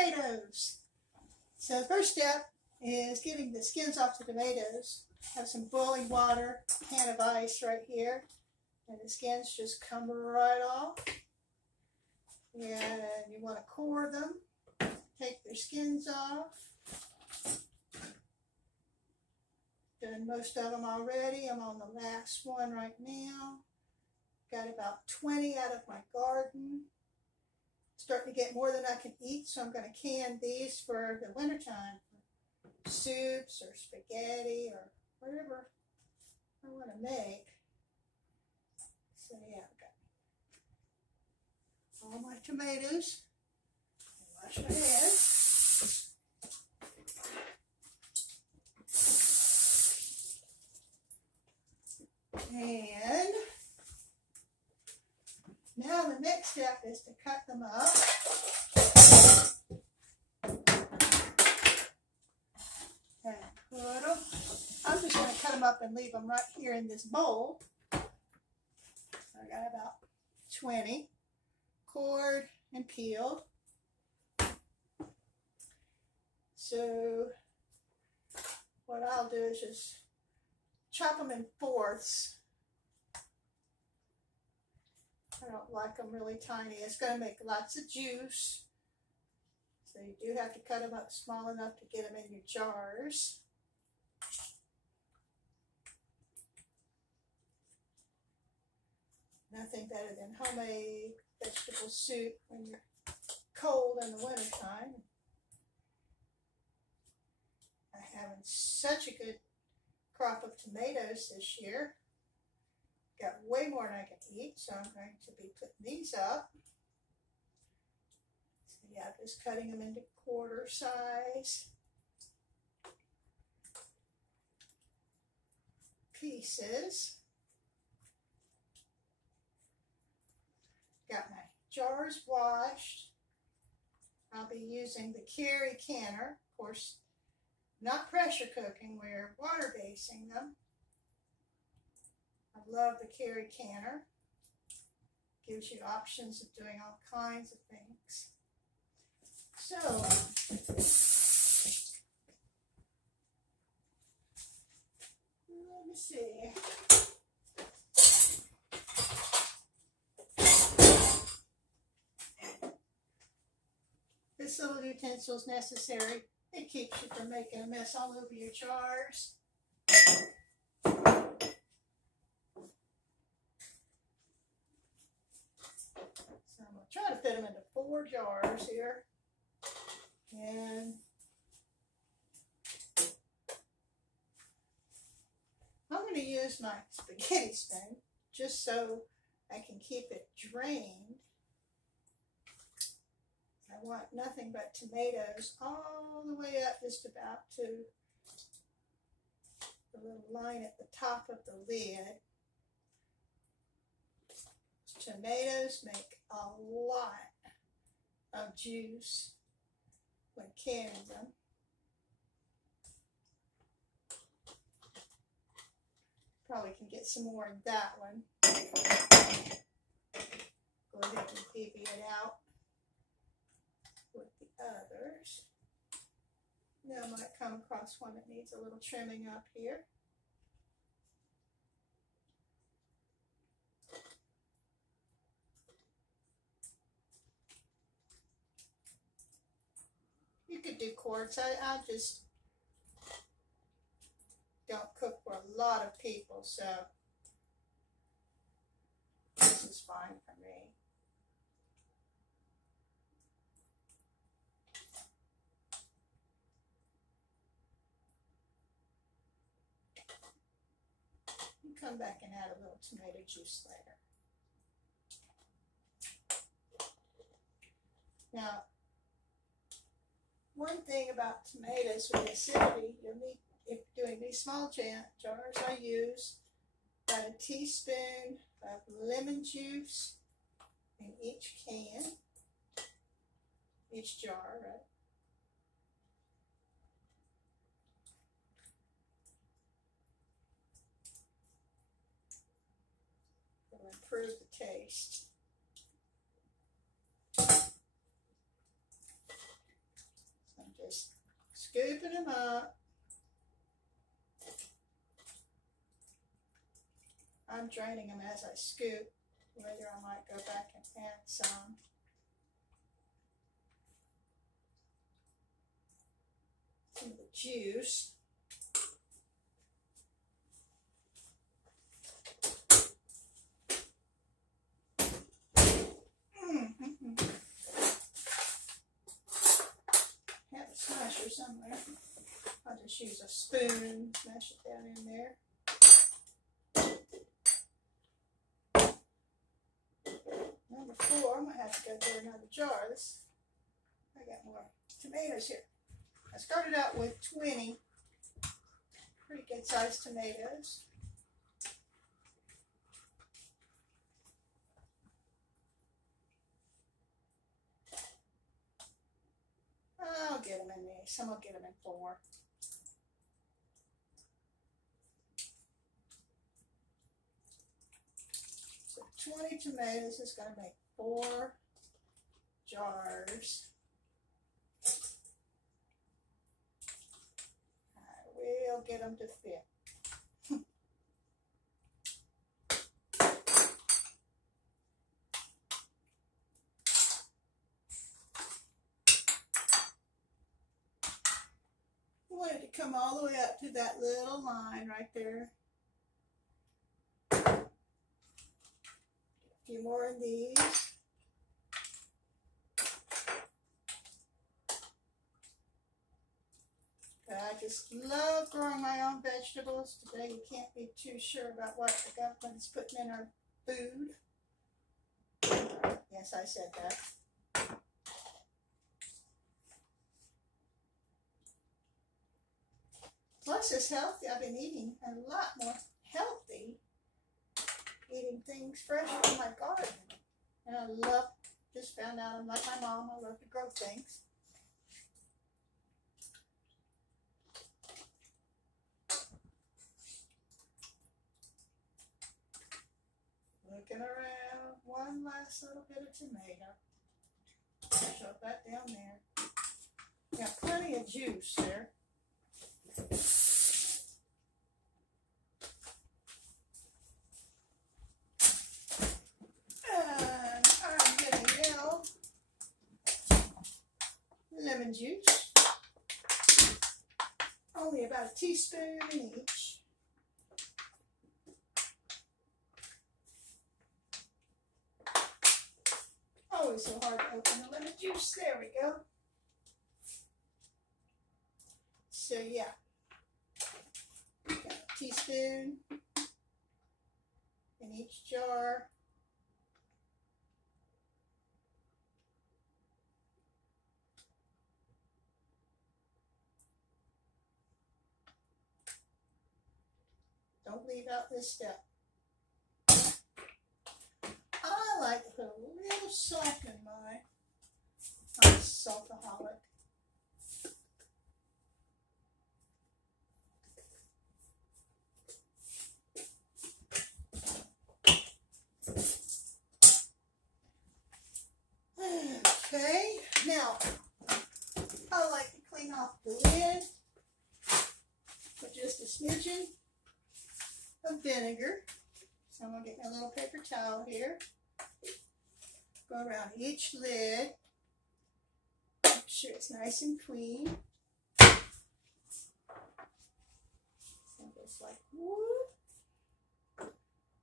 tomatoes. So the first step is getting the skins off the tomatoes. Have some boiling water, a can of ice right here, and the skins just come right off. And you want to core them, take their skins off. Done most of them already. I'm on the last one right now. Got about 20 out of my garden. Starting to get more than I can eat, so I'm going to can these for the wintertime. For soups or spaghetti or whatever I want to make. So yeah, I've got all my tomatoes. Wash my hands. And now the next step is to cut them up. And put them. I'm just going to cut them up and leave them right here in this bowl. I got about 20 cored and peeled. So what I'll do is just chop them in fourths. I don't like them really tiny. It's going to make lots of juice. So you do have to cut them up small enough to get them in your jars. Nothing better than homemade vegetable soup when you're cold in the wintertime. I'm having such a good crop of tomatoes this year. Got way more than I can eat, so I'm going to be putting these up. So yeah, just cutting them into quarter size pieces. Got my jars washed. I'll be using the Carey canner. Of course, not pressure cooking, we're water basing them. I love the Carey canner. Gives you options of doing all kinds of things. So, let me see. This little utensil is necessary. It keeps you from making a mess all over your jars. So I'm going to try to fit them into 4 jars here. And I'm going to use my spaghetti spoon just so I can keep it drained. I want nothing but tomatoes all the way up just about to the little line at the top of the lid. Tomatoes make a lot of juice when canning them. Probably can get some more in that one. Go ahead and divvy it out with the others. Now I might come across one that needs a little trimming up here. You could do quarts. I just don't cook for a lot of people, so this is fine for me. You come back and add a little tomato juice later. Now, one thing about tomatoes with acidity, you'll need, if doing these small jars, I use about a teaspoon of lemon juice in each can, each jar, right? It'll improve the taste. just scooping them up. I'm draining them as I scoop. Later I might go back and add some. To the juice. Have a smasher somewhere. I'll just use a spoon and smash it down in there. Number 4, I'm going to have to go get another jar. I got more tomatoes here. I started out with 20 pretty good sized tomatoes. I'll get them in these. Some will get them in 4. So 20 tomatoes is going to make 4 jars. I will get them to fit. I want it to come all the way up to that little line right there. A few more of these. I just love growing my own vegetables. Today we can't be too sure about what the government's putting in our food. Yes, I said that. Plus it's healthy. I've been eating a lot more healthy, eating things fresh from my garden. And I love, just found out I'm like my mom, I love to grow things. Looking around, one last little bit of tomato. Shove that down there. Got plenty of juice there. And I'm getting now lemon juice. Only about a teaspoon in each. Always so hard to open the lemon juice. There we go. So yeah, got a teaspoon in each jar. Don't leave out this step. I like to put a little salt in mine. I'm a saltaholic. Okay, now I like to clean off the lid with just a smidgen of vinegar. So I'm going to get my little paper towel here. Go around each lid. Make sure it's nice and clean. So just like whoop.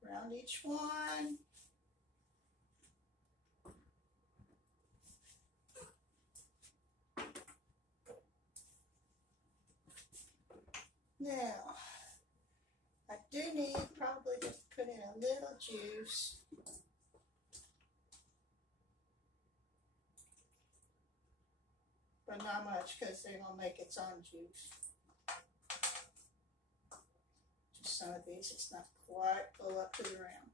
Around each one. Now, I do need probably to put in a little juice. But not much because they're going to make its own juice. Just some of these, it's not quite full up to the rim.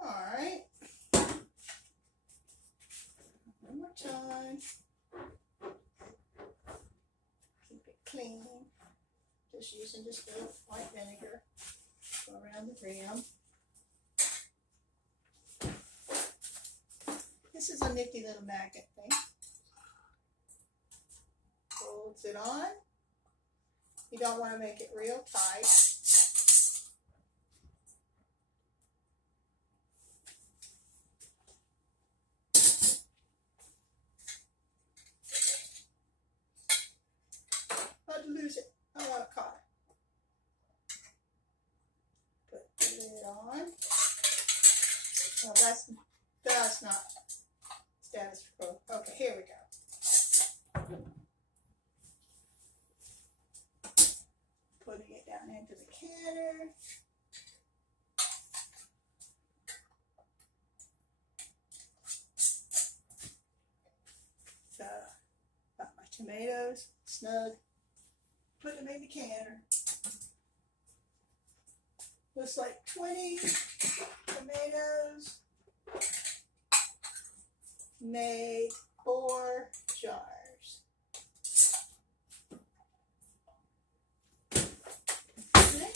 Alright. One more time. Keep it clean. Just using just a little white vinegar. Go around the rim. This is a nifty little magnet thing. holds it on. You don't want to make it real tight. About to lose it. Oh, I caught it. Put the lid on. Oh, that's not status quo. Okay, here we go. Putting it down into the canner. So, got my tomatoes snug. Put them in the canner. Looks like 20 tomatoes made 4 jars. Okay.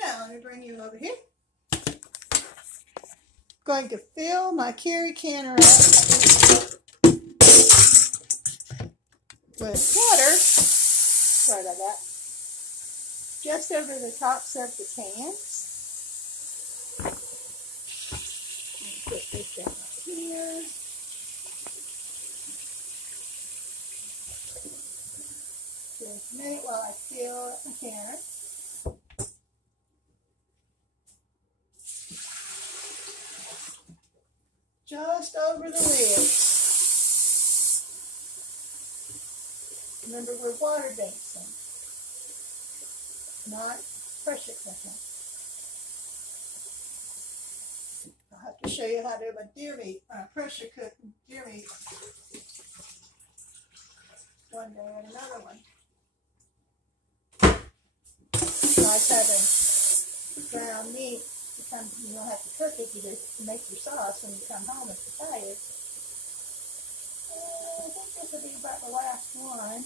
Now let me bring you over here. Going to fill my Carey canner up with water. Sorry about that. Just over the tops of the cans. Put this down right here. Just a minute while I fill up my canner. Just over the lid. Remember, we're water basting, not pressure cooking. I'll have to show you how to do my deer meat, pressure cooking deer meat one day and another one. Like having ground meat. You don't have to cook it, you just make your sauce when you come home with the potatoes. I think this will be about the last one.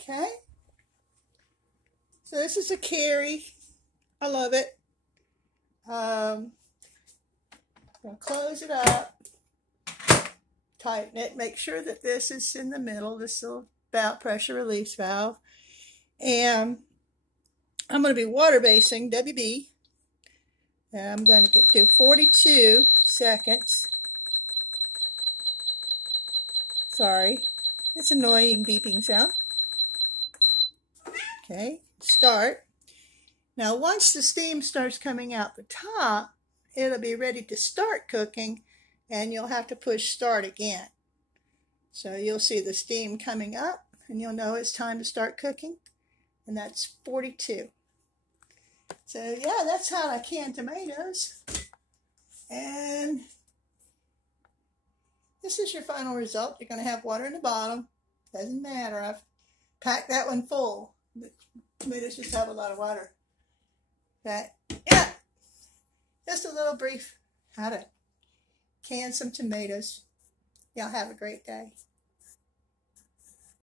Okay. So this is a Carey. I love it. I'm going to close it up, tighten it, make sure that this is in the middle, this little valve, pressure release valve. And I'm going to be water basing, WB. And I'm going to do 42 seconds. Sorry, it's annoying beeping sound. Okay, start. Now, once the steam starts coming out the top, it'll be ready to start cooking, and you'll have to push start again. So you'll see the steam coming up, and you'll know it's time to start cooking, and that's 42. So, yeah, that's how I can tomatoes. And this is your final result. You're going to have water in the bottom. Doesn't matter. I've packed that one full. The tomatoes just have a lot of water. But, yeah, just a little brief how to can some tomatoes. Y'all have a great day.